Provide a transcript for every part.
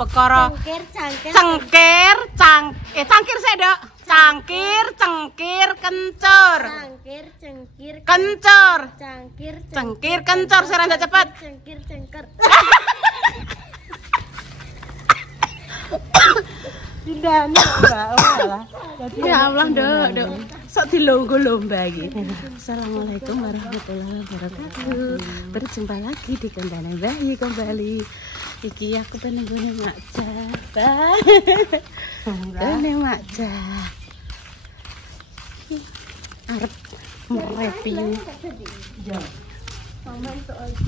perkara cangkir sik, Dok. Cangkir kencur. Cangkir kencur seranda cepet. Dindane Mbak malah. Ya Allah, Dok. Sok dilonggo-lomba iki. Assalamualaikum warahmatullahi wabarakatuh. Berjumpa lagi di kandang bayi kembali. Iki aku pengen nggone Mak Jah. Nggone Mak Jah. Arep mereview.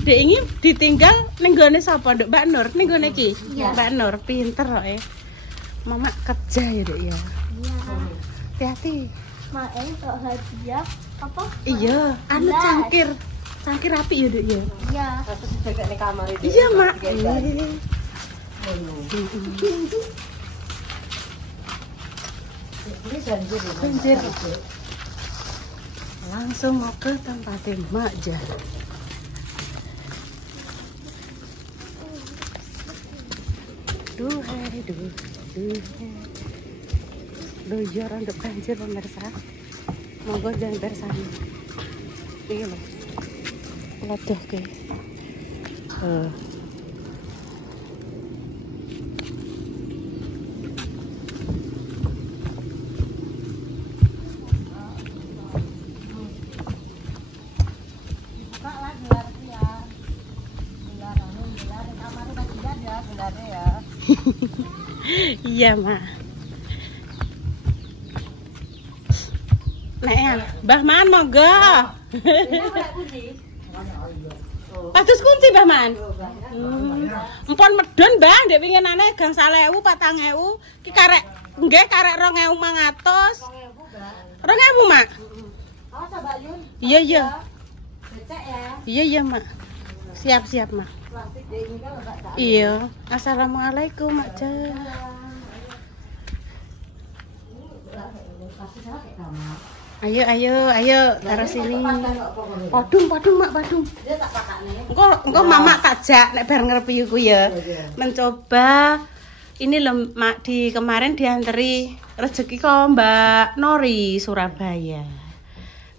Dek ini ditinggal ning gone sapa, Nduk? Mbak Nur ning gone iki. Mbak Nur pinter kok ya. Mama kerja ya, Dek ya. Iya. Hati-hati. Mak untuk hadiah apa? Iya, anu cangkir. Cangkir api ya, Dek ya. Iya. Terus dijaga ning kamar itu. Iya, Mak. Ini janjir. Banjir. Langsung mau ke tempatnya Mak Jah. Luyur untuk banjir pemirsa. Monggo jangan bersama. Ini loh. Lodoh ke. Iya, Mak. Nek ya, Mbah Man monggo. Patus kunci, Mbah Man. Empon medon, Mbah, ndek winginane gang 1.000, 4.000. Ki karek nggih karek 2.500. 2.000, Mak. Iya, iya. Iya, Mak. Siap, Mak. Iya. Assalamualaikum, Mak Jah. Ayo, taruh sini. Padung, Mak, padung. Engko Mama tak jak nek bar ngreview ku ya. Mencoba ini lho, Mak, di kemarin dianteri rezeki kok Mbak Nori Surabaya.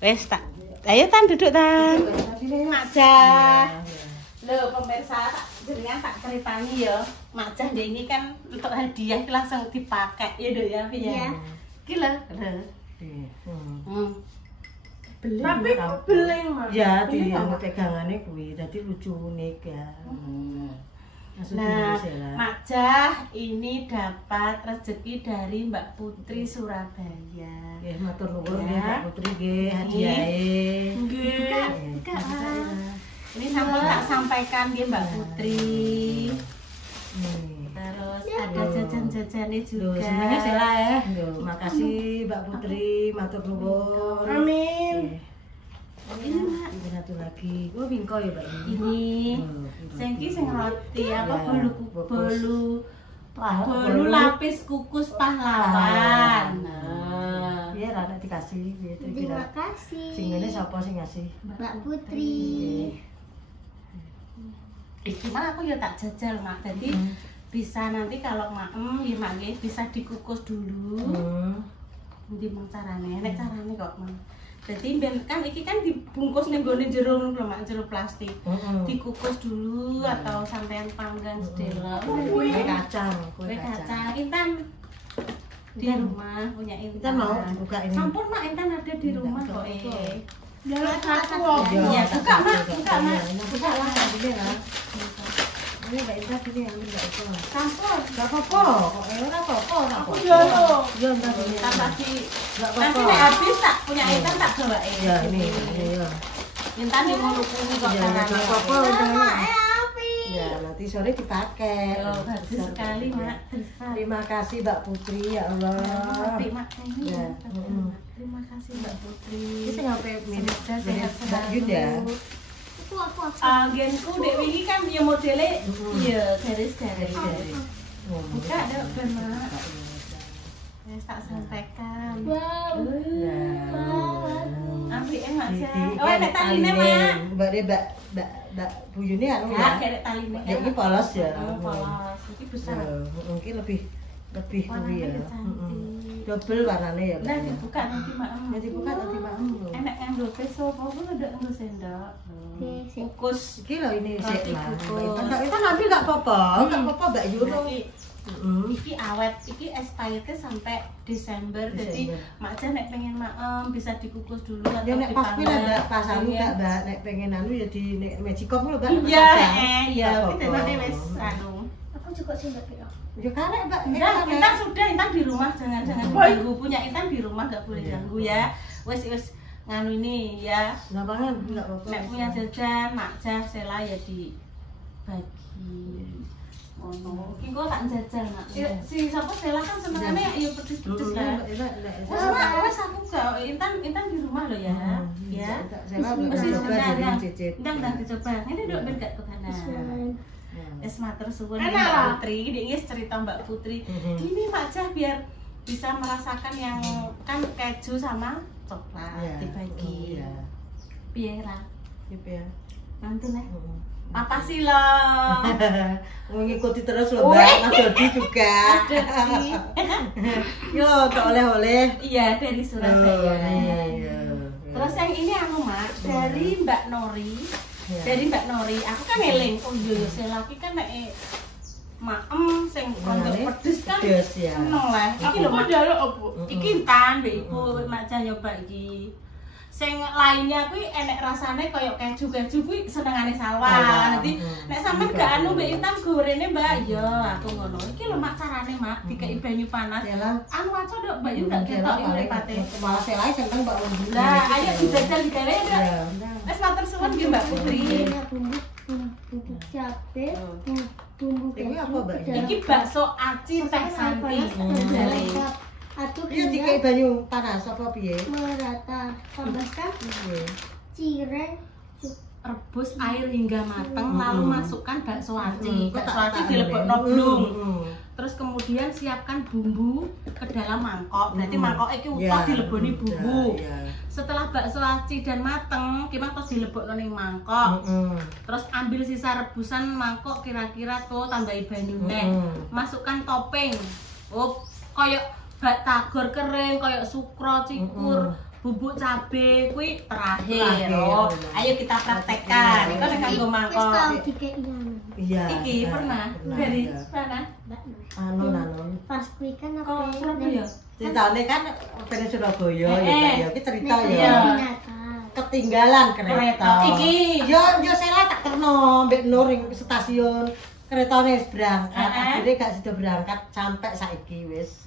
Wes tak. Ayo Tan duduk Tan. Mak Jah. Loh pemirsa, jenengan tak ceritani ya. Mak Jah ini kan untuk hadiah langsung dipakai ya, Dok ya, ya. Gila. Tapi beling Mas. Ya, di anu pegangane kuwi. Dadi lucu unik ya. Nah, Mak Jah ini dapat rezeki dari Mbak Putri Surabaya. Nggih, matur nuwun nggih Mbak Putri nggih hadiahe. Nggih. Ini sampun tak sampaikan nggih Mbak Putri. Terus ada jajan-jajannya juga. Senengnya sela ya. Makasih Mbak Putri, matur nuwun. Amin. Ini Mak, ini satu lagi. Oh, bingko ya, Mbak ini. Ini sengki sing roti apa bolu lapis kukus pahlawan. Nah, iya rada dikasih gitu. Terima kasih. Sing ngene sapa sing ngasih? Mbak Putri. Iki mah aku ya tak jajal, Mak. Jadi bisa nanti kalau ya Mak nggih bisa dikukus dulu. Ndi mang carane? Nek carane kok, Mak. Jadi kan iki kan dibungkus ning gone jero ngono lho, Mak, jero plastik. Dikukus dulu atau sampean panggang sedelo. Kue kacang, Kue kacang. Intan di rumah punya Intan. Kita mau dibuka ini. Sampun Mak, Intan ada di rumah kok. Jangan aku. Iya, buka Mak. Buka lah, ini lah. Ini Mbak Intan ini yang enggak itu. Sampun. Enggak apa-apa. Kok ora apa-apa, ora apa. Iya lho. Iya, Mbak ini. Tadi Enggak nanti apa-apa. nek habis tak punya Intan tak bawain. Iya, ini. Iya. Intan di nguluk-nguluk kok Iya, carane. enggak apa-apa. api. Ya, nanti sore dipakai. Oh, bagus sekali, Mak. Terima kasih Mbak Putri, ya Allah. Tapi Mak ini. Ya. Terima kasih Mbak Putri. Ini sing ngapain mirip Sehat-sehat Mbak Yun ya? Aku. Genku dek wingi kan dia modelnya iya garis-garis. Buka dok ben Mak. Wes tak sampaikan. Wow. Apik mak Oh, nek taline, Mak. Mbak Buyune anu Ya, ya. kayak taline. Ya iki polos ya. Polos. Iki besar. Mungkin lebih kuwi ya. Cantik. Double warnane ya. Nah, dibuka nanti Mak. Nanti buka nanti Mak. Enak nganggo peso apa pun udah nganggo sendok. Kukus. Iki lho ini sik lah. Kukus. Kita nanti enggak apa-apa. Enggak apa-apa Mbak Yuro. Iki awet, iki expirednya sampai Desember. Jadi Mak Jan nek pengen maem bisa dikukus dulu atau Ya nek pas kuwi Mbak pasang enggak Mbak nek pengen anu ya di nek Magicom lho Mbak. Iya, iya, kita nanti wis anu. Aku juga sih Mbak Pira. Ya karek Mbak. Ya, Intan sudah, Intan di rumah jangan ganggu. Punya Intan di rumah enggak boleh ganggu ya. Wis nganu ini ya. Lapangan enggak apa-apa. Nek punya jajan, Mak Jan, Sela ya dibagi. Ono, iki kok tak jajal, Mak. Si sapa Sela kan senengane ya pedes-pedes kan. Wes aku gak Intan di rumah loh ya. Ya. Saya coba cicip. Ndang dicoba. Ini nduk ben gak ketahanan. Es matur suwun Mbak Putri, ini cerita Mbak Putri. Ini Mak Jah biar bisa merasakan yang kan keju sama coklat dibagi. Piye ra? Piye ya? Nanti nih. Apa sih lo? Mengikuti terus loh Mbak, Mas Dodi juga. Yo, tak oleh-oleh. Iya, dari Surabaya. Iya. Terus yang ini aku Mak, dari Mbak Nori. Dari Mbak Nori, aku kan eling. Oh iya, saya laki kan nek maem sing rada pedes kan. Seneng lah. Iki lho Mak njaluk opo? Iki Intan, Mbak Ibu, Mak Jah nyoba iki. Sing lainnya kuwi enek rasane koyo keju-keju kuwi senengane Salwa. Dadi nek sampean gak anu Mbak Intan gorene Mbak, ya aku ngono. Iki lho Mak carane Mak, dikei banyu panas. Anu aja nduk Mbak Yu gak ketok iki mripate. Malah selae seneng Mbak Wandi. Lah, ayo dijajal digawe ya. Wis matur suwun nggih Mbak Putri. Bumbu cabe, bumbu Ini apa Mbak? Iki bakso aci teh santi. Aduk Iya dikei banyu panas apa piye? merata. Tambahkan cireng, Rebus air hingga matang, lalu masukkan bakso aci. Bakso aci dilebokno blung. Terus kemudian siapkan bumbu ke dalam mangkok. Berarti mangkok iki utuh dileboni bumbu. Setelah bakso aci dan mateng, kita terus dilebokno ning mangkok. Terus ambil sisa rebusan mangkok kira-kira tuh tambahi banyu teh. Masukkan topping. Oh, koyo batagor kering, koyo sukro, cikur, bubuk cabe kuwi terakhir. Oh, ayo kita praktekkan. Iku nek kanggo mangkok. Iya. Iki pernah dari mana? Anu. pas kuwi kan Kok apa? Surabaya? Ceritane kan dari Surabaya ya Mbak ya. Iki cerita Iya. ya. Ketinggalan kereta. Iki. Yo saya tak terno Mbak Nur ing stasiun. Keretane wis berangkat. Akhirnya gak sida berangkat sampai saiki wis.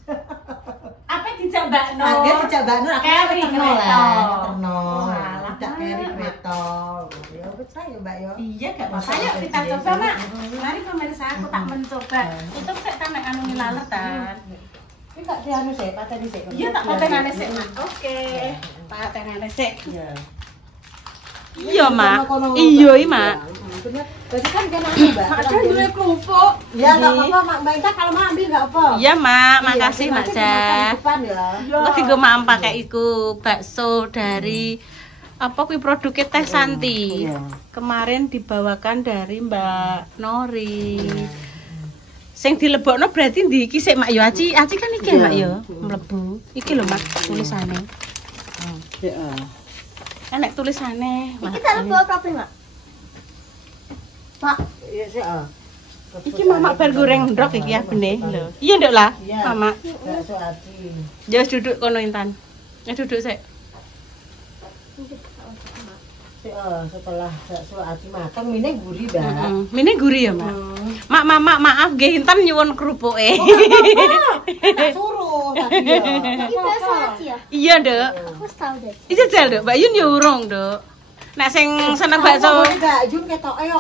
Apa dijak Mbak Nur? Akhirnya dijak Mbak Nur aku Keri terno kereta. lah. Terno. Walah, Tidak keri kereta. Ya wis ayo Mbak yo. Iya gak apa-apa. Ayo kita coba Mak. Mari pemirsa aku tak mencoba. Itu sik kan nek anu laletan. Iki gak dianu sik, pateni sik. Iya tak patenane sik Mak. Oke. Patenane sik. Iya. Iya Mak. Iya iki Mak. Berarti kan kena anu Mbak. Mak kan duwe kerupuk. Ya enggak apa-apa Mak. Mbak Ita kalau mau ambil enggak apa. Iya Mak, makasih Mak Jah. Depan ya. Lagi gue mau pakai iku bakso dari apa kuwi produknya Teh Santi. Kemarin dibawakan dari Mbak Nori. Sing dilebokno berarti ndi iki sik Mak yo aci kan iki ya Mak yo mlebu. Iki lho Mak tulisane. Heeh. Enek tulisane. Iki tak lebok kabeh, Mak. Pak, iya sih Iki Mamak bar goreng ndrok iki ya benih lho. Iya nduk lah, Mamak. bakso aci. Ya wis duduk kono Intan. Ya duduk sik. Setelah bakso aci mateng mine gurih, Mbak. Mine gurih ya, Mak. Mak, maaf nggih Intan nyuwun kerupuke. Tak suruh tadi ya. Iki bakso aci ya? Iya, Nduk. Aku wis tau deh. Iki jajal, Nduk. Mbak Yun yo urung, Nduk. Nek sing seneng bakso Mbak Yun ketoke yo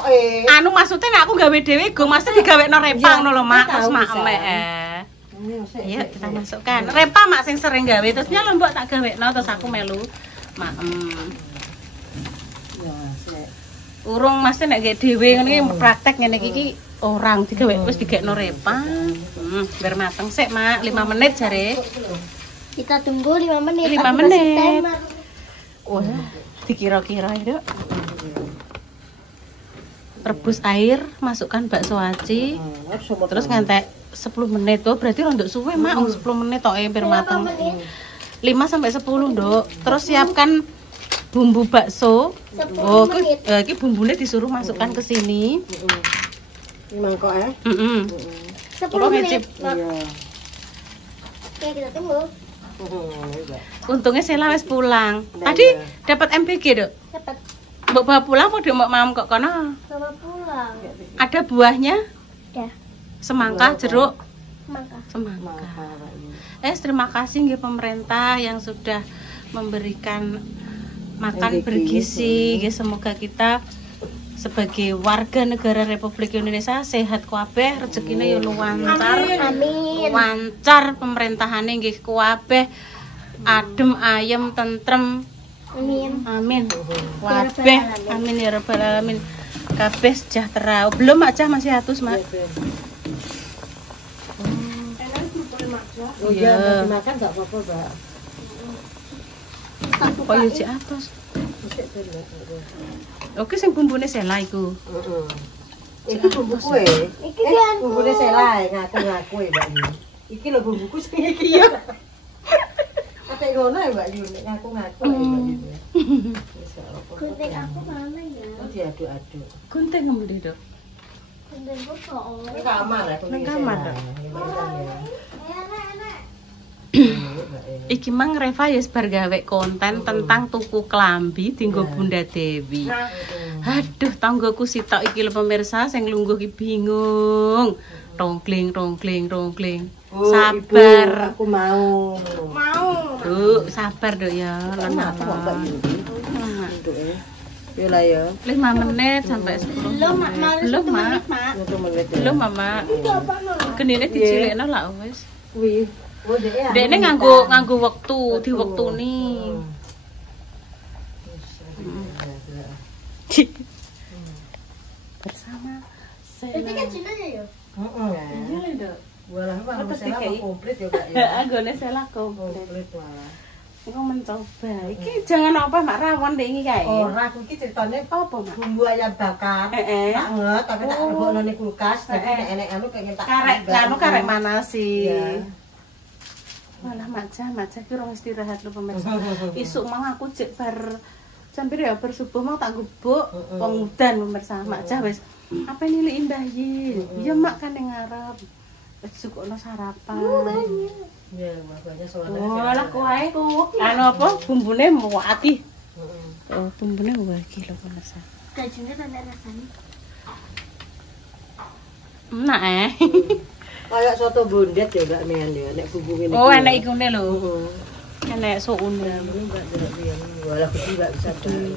anu maksudnya nek aku gawe dhewe go mesti digawekno rempang ngono lho, Mak. Terus mak emek. Ayo kita masukkan. Repa Mak sing sering gawe terus nyalo mbok tak gawekno terus aku melu maem. Ya, sik. Urung mesti nek gawe dhewe ngene iki praktek ngene iki orang digawe wis digekno repa. Biar mateng sik, Mak. 5 menit jare. Kita tunggu 5 menit. 5 Aku menit. kasih timer. Wah, Dikira-kira itu. Rebus air, masukkan bakso aci. Terus ngantek 10 menit tuh, berarti rondok suwe mak 10 menit tok hampir mateng. 5 sampai 10, Nduk. Terus siapkan bumbu bakso. Oh, iki bumbune disuruh masukkan ke sini. Ini mangkok ya? 10 menit. Iya. Oke, kita tunggu. Untungnya Sela wis pulang. Tadi dapat MBG, Dok. Cepat. Mbok bawa pulang apa mbok mam kok kono? Bawa pulang. Ada buahnya? Dah. Semangka, jeruk, Mangka. semangka. Terima kasih nggih pemerintah yang sudah memberikan makan bergizi. Nggih, semoga kita sebagai warga negara Republik Indonesia sehat kabeh, rezekine yo lancar. Amin. Lancar pemerintahane nggih kabeh. Adem ayem tentrem. Amin. Amin. Kabeh. Amin ya rabbal alamin. Kabeh sejahtera. Belum aja masih atus, Mak. Oh iya, dimakan enggak apa-apa, Mbak. Oh iya cek atus. Oke sing bumbune Sela iku. Heeh. Iki bumbu kue. Iki kan Bumbune Sela ngaku-ngaku ya, Mbak Yu. Iki lho bumbuku sing iki ya. Kayak ngono ya, Mbak Yu, nek ngaku-ngaku ya, Mbak Yu. Wis gak apa-apa. gunting aku mana ya? Oh, diaduk-aduk. Gunting ngemudi, Dok. Guntingku kok. Ini kamar ya, Nang kamar, Dok. Enak-enak. Iki mang Reva ya bar gawe konten tentang tuku klambi dinggo Bunda Dewi. Aduh, tanggoku sitok iki lho pemirsa sing lungguh ki bingung. Rongkling. Sabar. Aku mau. Duk, sabar, Dok ya. Lenang. Yo lah ya. 5 menit sampai 10. Belum, Mak. Belum, Mak. 1 menit. Belum, Mama. Genine dicilikno lah wis. Kuwi. Oh, Dekne nganggo wektu, diwektuni. Bersama Itu kan Cina ya? Heeh. Iya lho, Dok. Walah, Pak, Terus Sela dikai. komplit ya, Kak ya. Anggone Sela komplit. Komplit walah. Engko mencoba. Iki jangan apa mak rawon dek iki kae. Ora, aku iki ceritane Apa, Mak? bumbu ayam bakar. Heeh. Tak nget, tapi tak lebokno ning kulkas. Jadi nek enek anu pengen tak Karek mana sih? Iya. Walah maca ki urung istirahat lho pemirsa. Isuk mang aku cek bar hampir ya bersubuh mang tak gubuk wong udan pemirsa. Maca wis apa nilai Mbah Yin. Ya mak kan ning ngarep. Wis cukupno sarapan. Ya, banyak soalnya. Walah kowe ku anu apa bumbune muati. Oh, bumbune wagi lho pemirsa. Gajinya tanda rasanya. Enak Kayak soto bondet ya Mbak Mian ya, nek bumbu ngene. Oh, enak ikune lho. Heeh. Enak suune. Mbak Mian, walah kudu enggak bisa dulu.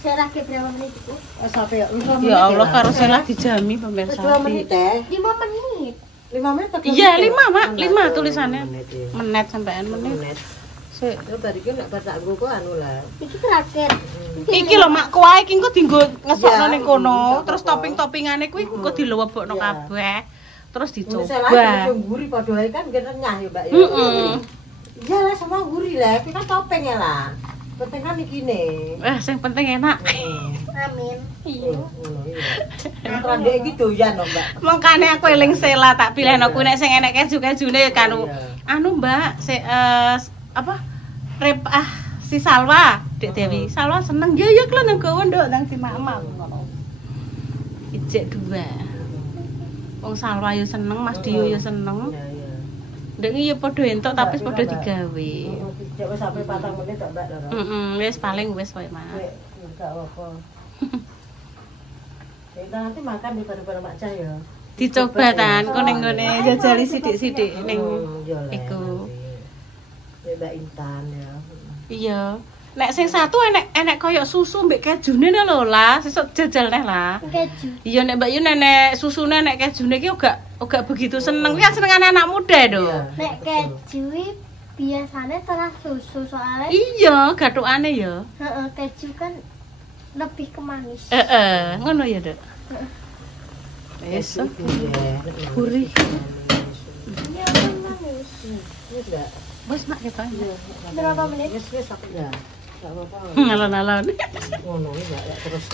Saya lagi berapa menit itu? Sampai Ya Allah karo Sela dijami pemirsa. 2 menit teh. 5 menit. 5 menit atau Iya, 5, Mak. 5 tulisannya. Menit sampean menit. Menit. Sik. Terus tadi ki nek tak nggo kok anu lah. Iki terakhir. Iki lho mak kuwae iki engko dienggo ngesokno Ya, ning kono, tak terus apa. topping-toppingane kuwi engko dilebokno Ya. kabeh. Terus Saya dicoba. gurih padha ae kan gen renyah ya, Mbak ya. Heeh. Iya lah semua gurih lah, iki kan topeng ya lah. Penting kan iki ne. Sing penting enak. Amin. Iya. Ngono iya. Kan ndek iki doyan lho, Mbak. Mengkane aku eling Sela tak pilihno kuwi nek sing enek keju-kejune kan Iya. anu Mbak, apa? Si Salwa, Dek Dewi. Salwa seneng. Ya ya klo nang gawa nduk nang di Mama ngono. Ijek 2. Wong Salwa yo seneng, Mas Dio yo seneng. Iya, iya. Ndek iki yo padha entuk tapi padha digawe. Cek wis sampai 4 menit tak, Mbak. Wis paling wis wae, Mak. Enggak apa-apa. Kita nanti makan di pada Mak Cah ya. Dicoba tan kok ning ngene jajali sithik-sithik ning iku. Mbak Intan ya. Iya. Nek sing satu enek koyo susu mbek kejune lho lah, sesuk jajal neh lah. Keju. Iya nek Mbak Yu nenek susune nek kejune iki uga begitu seneng. Ki senengane anak muda do. Nek keju biasanya setelah susu soalnya Iya, gathukane ya. keju kan lebih ke manis. Ngono ya, Dok. Wis. Gurih. Iya kan manis. Wis enggak? Wis mak kita. Berapa menit? Wis aku ya. Tak apa-apa. Alon-alon. Ngono iki Mbak, ya terus.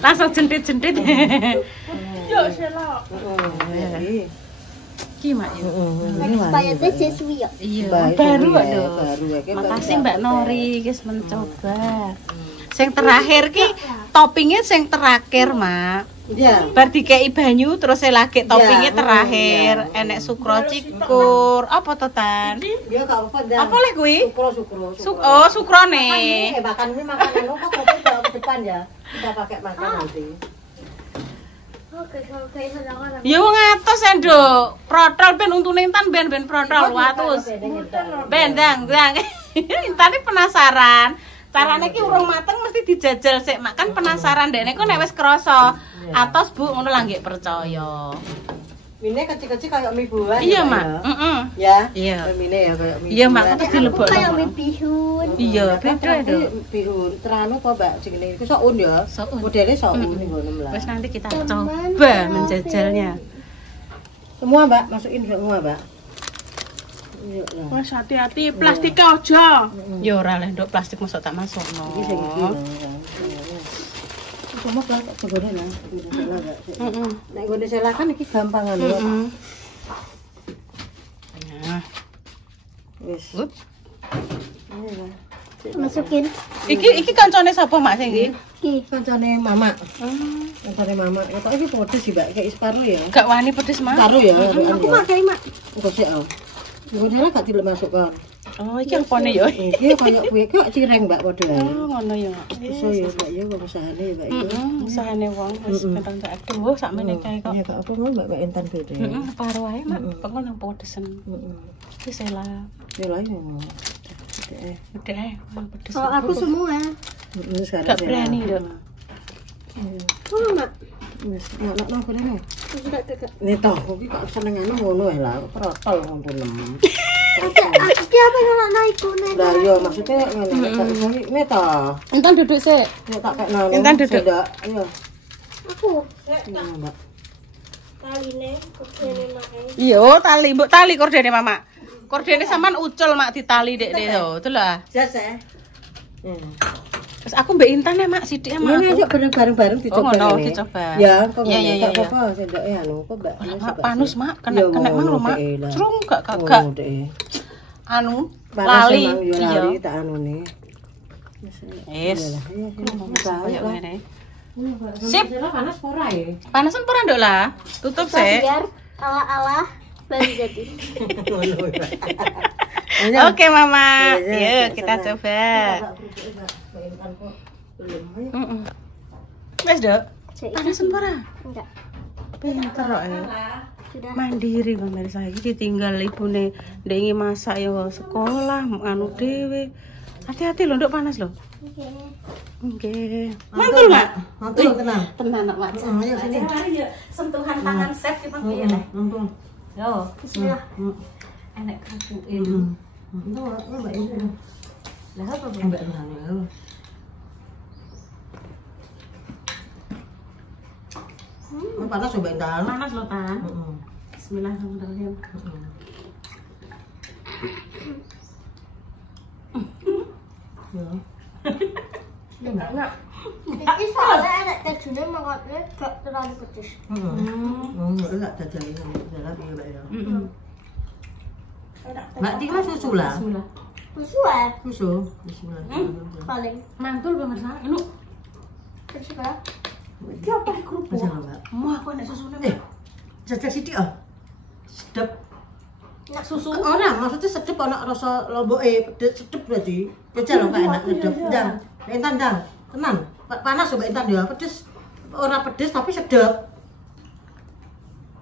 Langsung jentit-jentit. Yo selok. Heeh. Iki Mak yo. Bayarnya sesuai ya. Iya, Baru baru baru iki. Makasih Mbak Nori guys mencoba. Sing terakhir ki toppingnya sing terakhir, Mak. Iya. Bar dikei banyu terus saya lagi toppingnya Iya, terakhir. iya. Enek sukro cikur. Apa to Tan? Dia gak apa dah. Apa leh kuwi? Sukro. Oh, sukrone. Makan ini makanan kok kopi bawa ke depan ya. Kita pakai makan nanti. Oke, kayak orang-orang. Ya wong atos ya, Nduk. Protol ben untune Intan ben protol watus. Ben dang. Intan iki penasaran. Carane ki urung mateng mesti dijajal sik, Mak. Kan penasaran dekne kok nek wis krasa. Atos Bu ngono lah nggih percaya. Mine kecil-kecil kayak mie buah. Iya, Mak. Heeh. Ya. Iya. Mine ya kayak mie. Iya, Mak, terus dilebokno. Kayak mie bihun. Iya, beda itu. Bihun. Teranu apa, Mbak? Jenenge iku soun ya. Soun. Modele soun ngono lah. Wes nanti kita coba menjajalnya. Semua, Mbak, masukin semua, Mbak. Iya lah. Wes hati-hati plastiknya aja. Ya ora leh, Nduk, plastik mosok tak masukno. Iki sing iki. Semua tak segone lah. Heeh. Nek nggone selakan iki gampangan lho. Heeh. Nah, Wis. up. Masukin. Iki kancane sapa, Mak sing iki? Ki. Kancane Mama. Kancane Mama. Kok iki pedes sih, Mbak? Kayak separuh ya. Gak wani pedes, Mak. Separuh ya. Aku makai, Mak. Engko sik. Ngene gak dimasukkan. Oh, iki apane ya? Iki kayak kue kok cireng, Mbak, padha ae. Oh, ngono ya, Mak. Iso ya, Mbak, ya kok usahane ya, Mbak. Usahane wong wis ketang tak aduh sakmene kae kok. Ya gak apa Mbak Intan gede. Heeh, separo ae, Mak. Pokoknya nang pedesen. Heeh. Wis lah. Ya lah ngono. Udah ae, pedes. Kalau aku semua. Wis sekarang. Gak berani, Nduk. Oh, Mak. Wis nak kene. Sudah dekat. Nih toh, iki kok senengane ngono ae lah, protol ngono nem. Aku apa yang naik kuning? Lah yo maksudnya ngene tak iso ini toh. Intan duduk sik. Ya tak kekno. Intan duduk. Iya. Aku. Mbak. Taline, kene naik. Iya, tali, mbok tali kordene Mama. Kordene sampean ucul Mak ditali dek lho, itu lho. Jas ya. Terus aku mbek Intan ya Mak, sithik Mak. Ini aja bareng-bareng dicoba. Oh, ngono, ini. dicoba. Ya, kok Iya, iya, enggak iya. apa-apa sendoke anu kok Mbak. Mak panus Mak, kena mang lho Mak. Crung gak anu lali. Iya, lali tak anune. Wis. Kayak ngene. Sip. Panas ora ya? Panasan ora Nduk lah. Tutup sik. Biar ala-ala baru jadi. Oke Mama. Iya, Yuk kita coba. Heeh. Wes, Dok. Panasan ora? Enggak. Pinter kok ya. Sudah. Mandiri pemirsa iki ditinggal ibune ndek ingin masak ya sekolah anu dhewe. Hati-hati lho Nduk panas lho. Oke. Oke. Mantul, Mak. Mantul tenang. Tenan Mak. Ayo sini. Sentuhan tangan chef ki piye leh. Mantul. Yo, Bismillah. enek kerupuk Mantul, Mbak ini. Lah apa Mbak tenang. Panas coba Intan. panas lho Tan. Bismillahirrahmanirrahim. Ya. Iki soalnya enak terjunnya makanya gak terlalu pedes. Enggak jajan sama jalan ya Mbak ya. Mbak tinggal susu lah. Bismillah. Susu ya? Susu. Bismillah. Paling. Mantul pemirsa. Anu, Terserah. iki apa kerupuk? Jangan Mbak. Wah, kok enek susune. Jajal sithik ah. Sedep. Nak Susu. Ora, maksudnya sedep ana rasa lomboke, sedep berarti. Jajal lho Kak enak sedep. Jang. Intan jang. Tenan. Panas coba Intan ya, pedes. Ora pedes tapi sedep.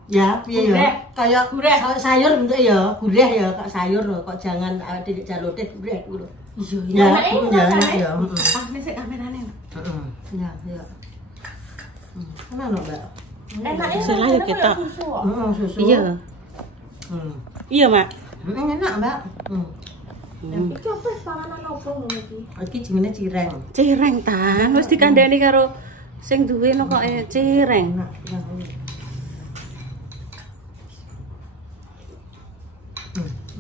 Ya, piye ya? Kayak sayur bentuk ya, gurih ya, kok sayur lho, kok jangan titik jalute gurih ngono. Iya, Ya, enak ya. Ah, mesek kamerane. Heeh. Ya, ya. Kenapa, Mbak? enaknya Salah ya kita. susu. Susu. Iya. Iya, Mak. Enak, Mbak. Iki apa panganan opo ngono iki? Iki jenenge cireng. Cireng Tan, wis dikandani karo sing duwe no kok cireng. Enak.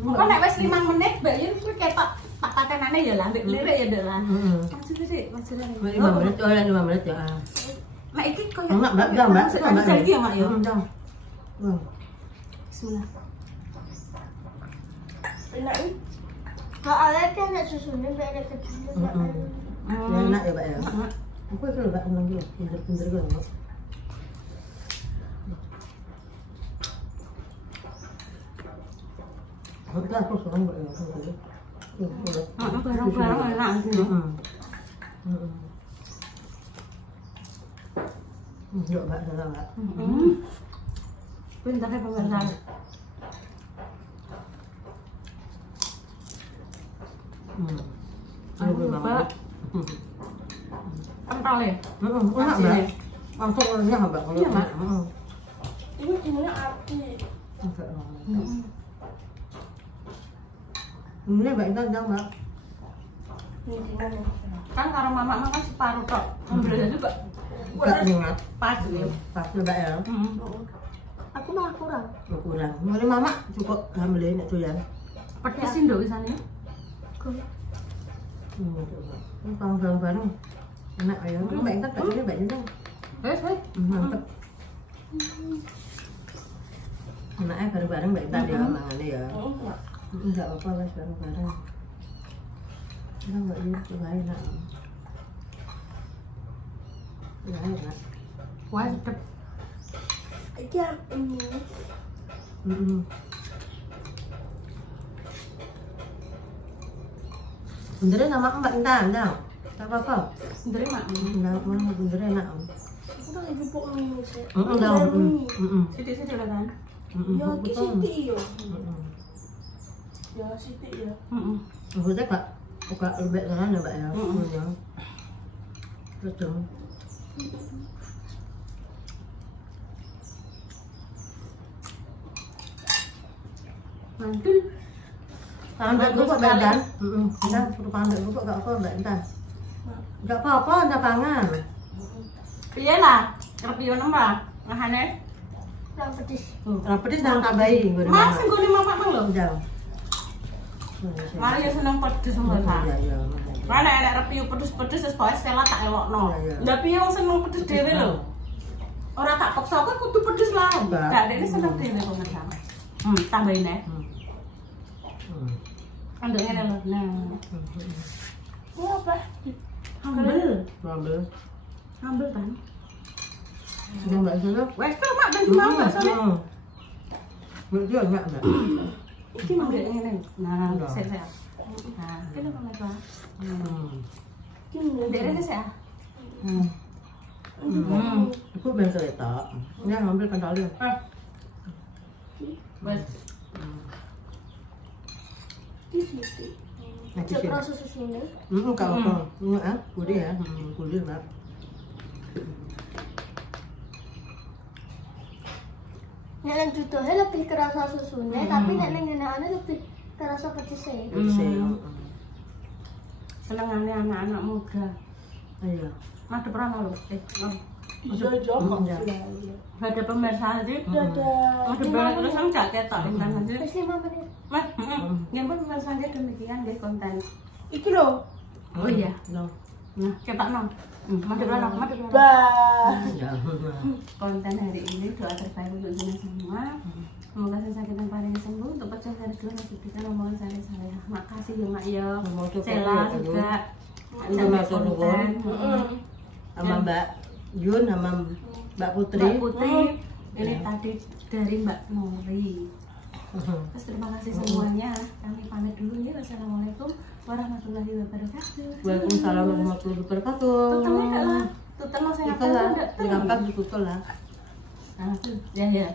Kok nek wis 5 menit Mbak Yun kuwi ketok tak patenane makne ya lah, ambek lirik ya Dek lah. Maju sih, maju lah. 5 menit, oh 5 menit ya. Mak iki koyo Enggak, Mbak, enggak, Mbak. Mbak iki ya Mak ya. Enggak. Bismillah. Enak nih. Soalnya kan ada susunya, ada kecil. Ya enak ya, Mbak ya. Aku itu loh, Mbak, ngomong dulu. Pinter-pinter gue loh. Udah aku sekarang Mbak ya. Barang-barang enak sih. Yuk, Mbak, salah, Mbak. Pintar ya pemirsa. Aduh, Mbak. Kental ya? Enak, Mbak. Langsung orangnya, Mbak. Iya, Mbak. Ini gimana api? Ini Mbak Intan, jangan, Mbak. Ini gimana? Kan karo mama makan separuh tok. Ambil juga. Enggak ingat. Pas ya. Pas Mbak ya. Aku malah kurang. Kurang. Mulai mama cukup hamilin itu ya. Pedesin dong misalnya. Kalau bareng-bareng enak ya. Mbak Intan tak ini Mbak Intan. Mantep. Enaknya bareng-bareng Mbak Intan ya mangannya ya. Enggak apa-apa guys, bareng-bareng. Kita Mbak Intan juga enak. Ya enak. Mantep. Jam ini. Beneran nama Mbak Intan, enggak? Tak apa-apa. Bener mak. Enggak, mana beneran enak. Aku tak jupuk minum sih. Enggak. Sidik-sidik lah kan. Ya, Siti yo. Ya, Siti ya. Maksudnya Kak, buka lebih sana ya Mbak ya. Terus dong. Mantul. Ambek gue kok Mbak Intan. Enggak, suruh ambek gue kok gak apa Mbak Intan. Gak apa-apa, enggak pangan. Iya lah. Kerpion mbak. Ngahane. Yang pedes. Kalau pedes jangan tambahin. Mas sing gone mama mang lho. Jangan. Mari ya seneng pedes mbak. Iya. Mana enak repiu pedes-pedes wis pokoke Stella tak elokno. Lah piye wong seneng pedes dhewe lho. Ora tak paksa kok kudu pedes lah. Gak dene seneng dhewe pemirsa. Tambahin ya. Andek ngene lho. Nah. Ini apa? Ambel. Ambel kan. Sudah Mbak sana. Wes kok mak ben mau Mbak sone. Mbak dia enggak Mbak. Iki mangga ngene. Nah, sik. Nah, kene pemirsa. Ndek sik. Aku biasa itu. Ini ngambil pentolin. Wes. Di Siti. Nah, di Cek sini. rasa susunya. Kalau apa? Enggak, kulit ya. Kulit Mbak. Nek nang judohe lebih kerasa susunya, tapi nek nang ngenekane lebih kerasa pedesnya. Senengane anak-anak muda. Iya. Madep rano lho. Ada pemirsa sih. Madep banget terus kan gak ketok kan aja. Terus 5 menit. Mas, nggih pemirsa nggih demikian nggih konten. Iki lho. Oh iya. No. Nah, cetakno. Madep rano. Konten hari ini doa terbaik untuk jenazah semua. Semoga sakit dan paling sembuh. Untuk pecah dari dulu masih bisa ngomongin saya. Makasih ya Mak ya. Sela juga. Sama konten. Sama Mbak Yun sama Mbak Putri. Ini tadi dari Mbak Nori. Terus terima kasih semuanya. Kami pamit dulu ya. Wassalamualaikum warahmatullahi wabarakatuh. Waalaikumsalam warahmatullahi wabarakatuh. Tutupnya enggak lah. Tutup mau saya Itulah, ditutup lah. Ya.